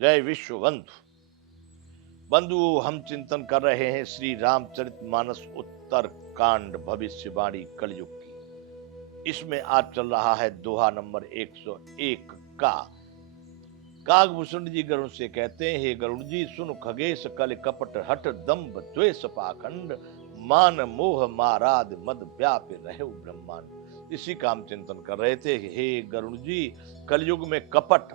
जय विश्व बंधु। बंधु, हम चिंतन कर रहे हैं श्री रामचरितमानस उत्तर कांड भविष्यवाणी कलयुग की। इसमें आज चल रहा है दोहा नंबर 101 का। कागभूषण जी गरुड़ से कहते हैं, हे गरुड़ जी सुन खगेश कल कपट हट दम्भ द्वेष पाखंड मान मोह माराद मद व्याप रहे ब्रह्मांड। इसी का हम चिंतन कर रहे थे। हे गरुड़ जी, कलयुग में कपट,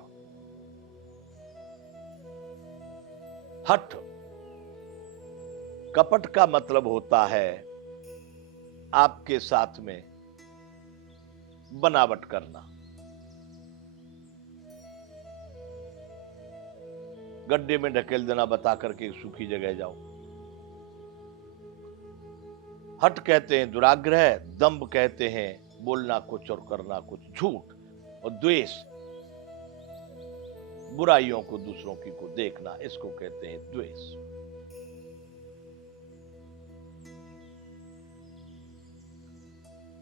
हठ, कपट का मतलब होता है आपके साथ में बनावट करना, गड्ढे में ढकेल देना बता करके सूखी जगह जाओ। हठ कहते हैं दुराग्रह, दंभ कहते हैं बोलना कुछ और करना कुछ, झूठ, और द्वेष बुराइयों को दूसरों की को देखना, इसको कहते हैं द्वेष।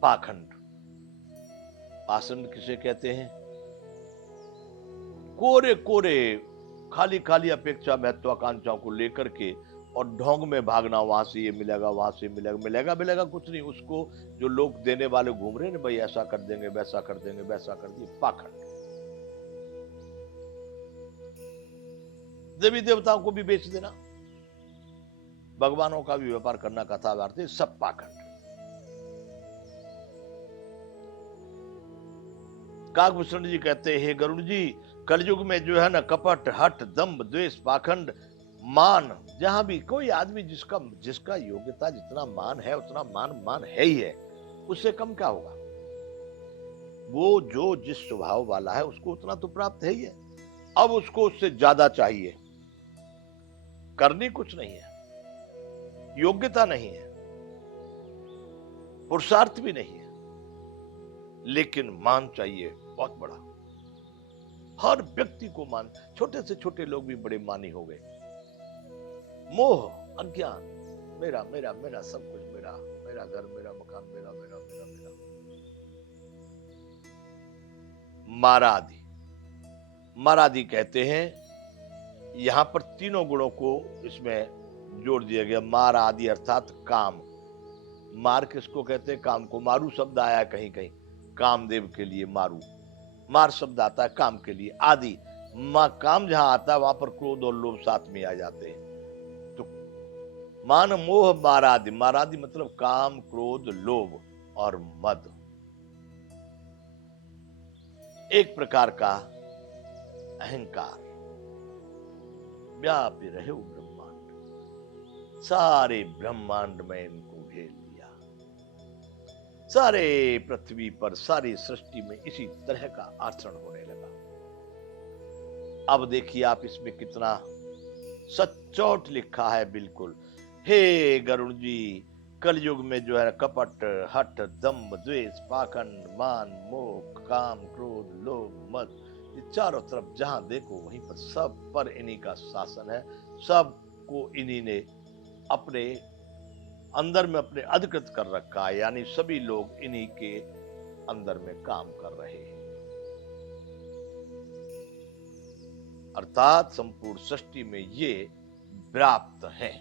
पाखंड, पाषंड किसे कहते हैं? कोरे कोरे खाली खाली अपेक्षा महत्वाकांक्षाओं को लेकर के और ढोंग में भागना, वहां से ये मिलेगा वहां से मिलेगा, मिलेगा मिलेगा कुछ नहीं। उसको जो लोग देने वाले घूम रहे हैं भाई, ऐसा कर देंगे वैसा कर देंगे वैसा कर देंगे, पाखंड। देवी देवताओं को भी बेच देना, भगवानों का भी व्यापार करना, कथा वार्ते, सब पाखंड। काकभूषण जी कहते हैं, हे गरुड़ जी, कलयुग में जो है ना कपट, हठ, दंभ, द्वेष, पाखंड, मान, जहां भी कोई आदमी जिसका जिसका योग्यता जितना मान है उतना मान है ही है, उससे कम क्या होगा। वो जो जिस स्वभाव वाला है उसको उतना तो प्राप्त है ही है। अब उसको उससे ज्यादा चाहिए, करनी कुछ नहीं है, योग्यता नहीं है, पुरुषार्थ भी नहीं है, लेकिन मान चाहिए बहुत बड़ा। हर व्यक्ति को मान, छोटे से छोटे लोग भी बड़े मानी हो गए। मोह, अज्ञान, मेरा मेरा मेरा सब कुछ मेरा, मेरा घर मेरा मकान मेरा मेरा मेरा मेरा। मारादि, मारादि कहते हैं, यहां पर तीनों गुणों को इसमें जोड़ दिया गया। मार आदि अर्थात काम। मार किसको कहते हैं? काम को। मारू शब्द आया कहीं कहीं कामदेव के लिए, मारू। मार शब्द आता है काम के लिए। आदि, काम जहां आता है वहां पर क्रोध और लोभ साथ में आ जाते हैं। तो मान मोह मारादि, मारादि मतलब काम, क्रोध, लोभ और मद, एक प्रकार का अहंकार। व्यापी रहे ब्रह्मांड, सारे ब्रह्मांड में इनको घेर लिया। सारे पृथ्वी पर, सारी सृष्टि में इसी तरह का आचरण होने लगा। अब देखिए आप, इसमें कितना सचोट लिखा है बिल्कुल। हे गरुड़ जी, कलयुग में जो है कपट, हठ, दम्भ, द्वेष, पाखंड, मान, मोह, काम, क्रोध, लोभ, मद, ये चारों तरफ जहां देखो वहीं पर सब पर इन्हीं का शासन है। सबको इन्हीं ने अपने अंदर में अपने अधिकृत कर रखा है, यानी सभी लोग इन्हीं के अंदर में काम कर रहे हैं, अर्थात संपूर्ण सृष्टि में ये व्याप्त है।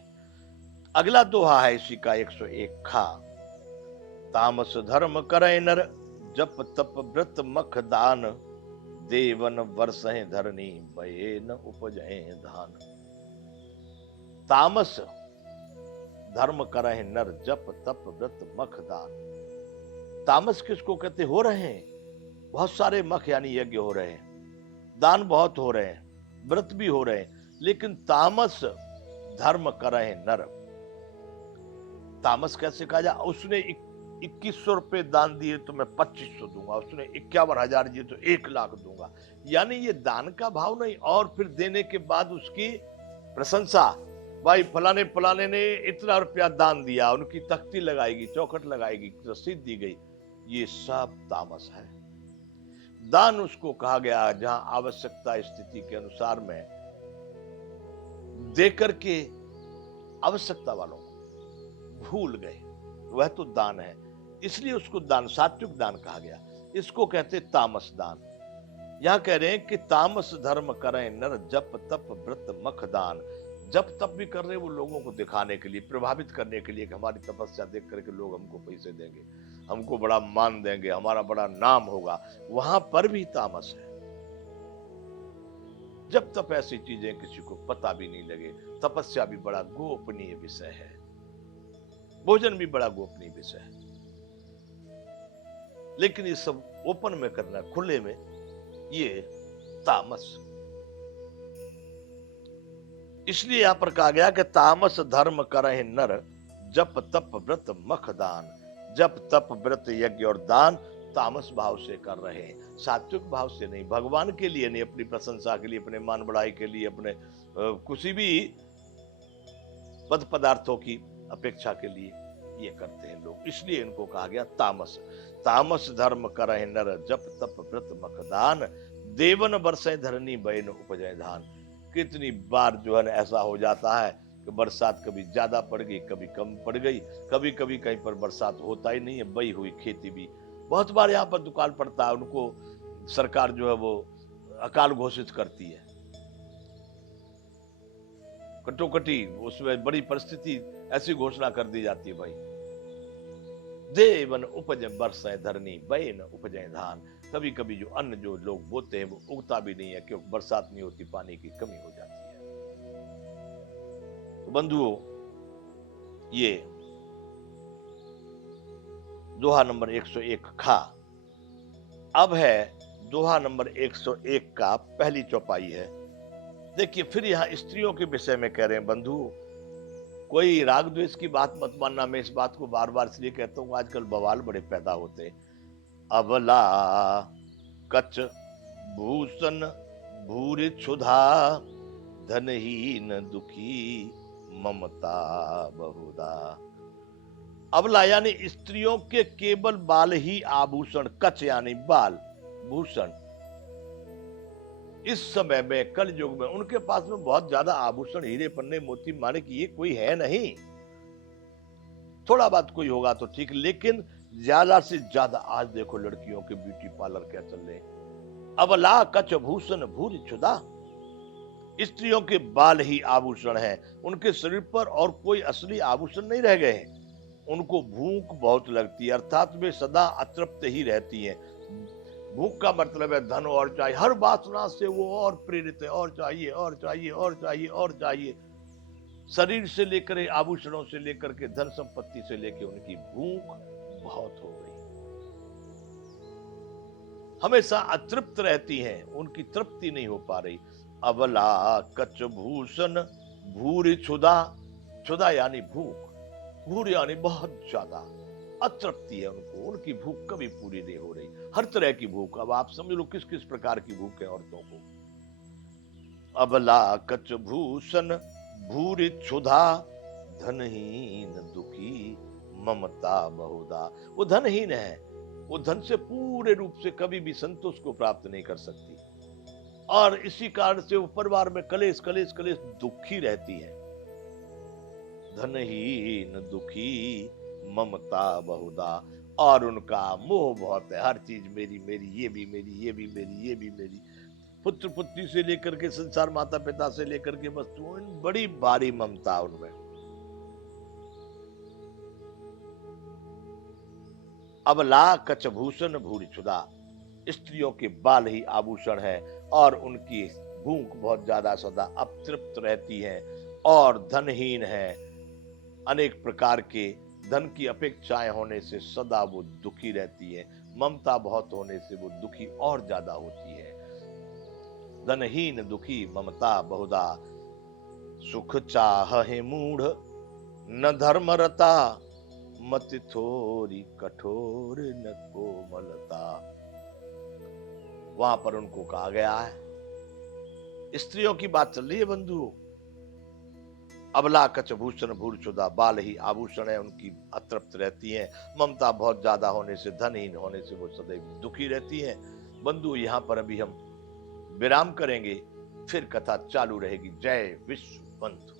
अगला दोहा है इसी का 101 खा। तामस धर्म करे नर, जप तप व्रत मख दान, देवन वर्षे धरनी भये न उपजहे धान। तामस धर्म करे नर, जप तप व्रत मख दान। तामस किसको कहते? हो रहे हैं बहुत सारे मख यानी यज्ञ हो रहे हैं, दान बहुत हो रहे हैं, व्रत भी हो रहे हैं, लेकिन तामस धर्म करे नर। तामस कैसे कहा जाए? उसने 2100 रुपए दान दिए तो मैं 2500 दूंगा, उसने 51,000 दिए तो 1,00,000 दूंगा। यानी ये दान का भाव नहीं, और फिर देने के बाद उसकी प्रशंसा, भाई फलाने फलाने ने इतना रुपया दान दिया, उनकी तख्ती लगाएगी, चौखट लगाएगी, रसीद दी गई, ये सब तामस है। दान उसको कहा गया जहां आवश्यकता स्थिति के अनुसार में दे करके आवश्यकता वालों को भूल गए, वह तो दान है, इसलिए उसको दान, सात्विक दान कहा गया। इसको कहते तामस दान। यहां कह रहे हैं कि तामस धर्म करें नर जप तप व्रत मखदान। जप तप भी कर रहे हैं वो लोगों को दिखाने के लिए, प्रभावित करने के लिए कि हमारी तपस्या देख करके लोग हमको पैसे देंगे, हमको बड़ा मान देंगे, हमारा बड़ा नाम होगा। वहां पर भी तामस है। जब तक ऐसी चीजें किसी को पता भी नहीं लगे। तपस्या भी बड़ा गोपनीय विषय है, भोजन भी बड़ा गोपनीय विषय है, लेकिन ये सब ओपन में करना, खुले में, ये तामस। इसलिए यहां पर कहा गया कि तामस धर्म करहि नर जप तप व्रत मखदान। जप तप व्रत यज्ञ और दान तामस भाव से कर रहे हैं, सात्विक भाव से नहीं, भगवान के लिए नहीं, अपनी प्रशंसा के लिए, अपने मान बढ़ाई के लिए, अपने किसी भी पद पदार्थों की अपेक्षा के लिए ये करते हैं लोग। इसलिए इनको कहा गया तामस। तामस धर्म करहि नर जप तप व्रत मखदान। देवन बरसे धरनी बैन उपजय धान। कितनी बार जो है ऐसा हो जाता है कि बरसात कभी ज्यादा पड़ गई, कभी कम पड़ गई, कभी कभी कहीं पर बरसात होता ही नहीं है, बही हुई खेती भी। बहुत बार यहाँ पर दुकान पड़ता है, उनको सरकार जो है वो अकाल घोषित करती है, कटोकटी, उसमें बड़ी परिस्थिति ऐसी घोषणा कर दी जाती है भाई। देवन उपज बरसे धरनी बैन उपजय धान। कभी कभी जो अन्न जो लोग बोते हैं वो उगता भी नहीं है, क्योंकि बरसात नहीं होती, पानी की कमी हो जाती है। तो बंधुओं, ये दोहा नंबर 101 खा। अब है दोहा नंबर 101 का पहली चौपाई है। देखिए, फिर यहां स्त्रियों के विषय में कह रहे हैं बंधु, कोई राग द्वेष की बात मत मानना। मैं इस बात को बार बार इसलिए कहता हूं, आजकल बवाल बड़े पैदा होते हैं। अबला कच भूषण भूरि क्षुधा धनहीन दुखी ममता बहुधा। अबला यानी स्त्रियों के केवल बाल ही आभूषण, कच यानी बाल, भूषण। इस समय में, कल युग में, उनके पास में बहुत ज्यादा आभूषण, हीरे पन्ने मोती माणिक ये कोई है नहीं। थोड़ा बात कोई होगा तो ठीक, लेकिन ज्यादा से ज्यादा आज देखो लड़कियों के ब्यूटी पार्लर क्या चल रहे हैं। अबला कच भूषण भूरि क्षुधा। स्त्रियों के बाल ही आभूषण हैं, उनके शरीर पर और कोई असली आभूषण नहीं रह गए हैं। उनको भूख बहुत लगती है, अर्थात वे सदा अतृप्त ही रहती हैं। भूख का मतलब है धन और चाहिए, हर वासना से वो और प्रेरित है, और चाहिए और चाहिए और चाहिए और चाहिए। शरीर से लेकर, आभूषणों से लेकर के, धन संपत्ति से लेकर, उनकी भूख बहुत हो गई। हमेशा अतृप्त रहती हैं, उनकी तृप्ति नहीं हो पा रही। अबला कच भूषण भूरि क्षुधा। क्षुधा यानी भूख, भूरि यानी बहुत ज्यादा अतृप्ति है उनको, उनकी भूख कभी पूरी नहीं हो रही। हर तरह की भूख, अब आप समझ लो किस किस प्रकार की भूख है औरतों को। अबला कच भूषण भूरि क्षुधा धनहीन दुखी ममता बहुधा। वो धनहीन है, वो धन से पूरे रूप से कभी भी संतोष को प्राप्त नहीं कर सकती, और इसी कारण से वो परिवार में कलेश कलेश कलेश दुखी रहती है। धनहीन दुखी ममता बहुधा। और उनका मोह बहुत है, हर चीज मेरी मेरी, ये भी मेरी, ये भी मेरी, ये भी मेरी। पुत्र पुत्री से लेकर के संसार, माता पिता से लेकर के वस्तुओं, बड़ी भारी ममता उनमें। अबला कच भूषण भूरि क्षुधा। स्त्रियों के बाल ही आभूषण है, और उनकी भूख बहुत ज्यादा, सदा अतृप्त रहती है, और धनहीन है। अनेक प्रकार के धन की अपेक्षाएं होने से सदा वो दुखी रहती है। ममता बहुत होने से वो दुखी और ज्यादा होती है। धनहीन दुखी ममता बहुधा। सुख चाहे मूढ़ न धर्म रता, मति थोड़ी कठोर न कोमलता। वहां पर उनको कहा गया है, स्त्रियों की बात चल रही है बंधु। अबला कच भूषण भूरि क्षुधा, बाल ही आभूषण है, उनकी अतृप्त रहती हैं। ममता बहुत ज्यादा होने से, धनहीन होने से वो सदैव दुखी रहती हैं। बंधु, यहाँ पर अभी हम विराम करेंगे, फिर कथा चालू रहेगी। जय विश्व बंधु।